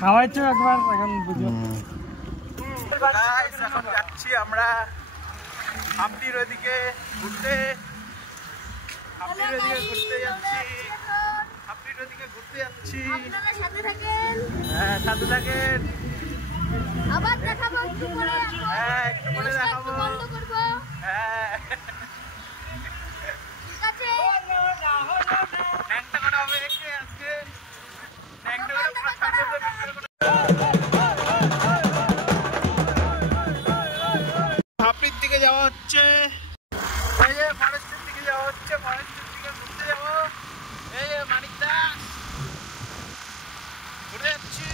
খাওয়াইছো একবার এখন বুঝো। এখন যাচ্ছি আমরা হামটির ওইদিকে ঘুরতে। হামটির ওইদিকে ঘুরতে যাচ্ছি। হামটির ওইদিকে ঘুরতে যাচ্ছি। হ্যাঁ, সাথে থাকেন। আবার দেখাবো একটু পরে। হ্যাঁ, একটু পরে দেখাবো। বন্ধ করব। হ্যাঁ, ঠিক আছে। ন্যাংটা করা হবে আজকে। ন্যাংটা করে পুরো ছাড়িয়ে দেবে। হামটির দিকে যাওয়া হচ্ছে। এই যে ফরেস্টের দিকে যাওয়া হচ্ছে। ফরেস্টের দিকে ঘুরতে যাবো। এই যে মানিক দাস ঘুরে যাচ্ছি।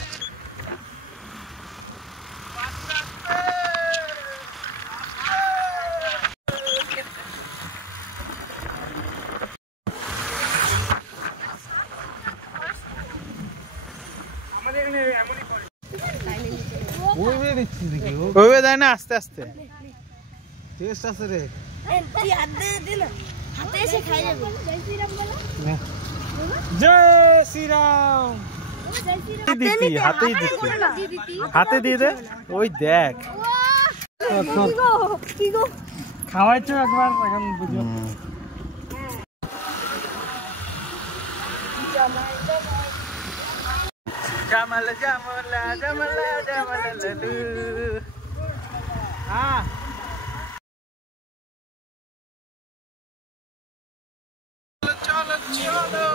ওইভাবে দেয় না, আস্তে আস্তে টেস্ট আছে রে। তুই হাত দিয়ে দে না, হাতে এসে খাই যাবে। জয় শ্রীরাম বলো। জয় শ্রীরাম। হাতেই দিচ্ছি, হাতে দিয়ে দে। ওই দেখ, কি গো খাওয়াইছো একবার এখন বুঝো। জামালা জামালা জামালা জামালা লাডু। হ্যাঁ, চলো চলো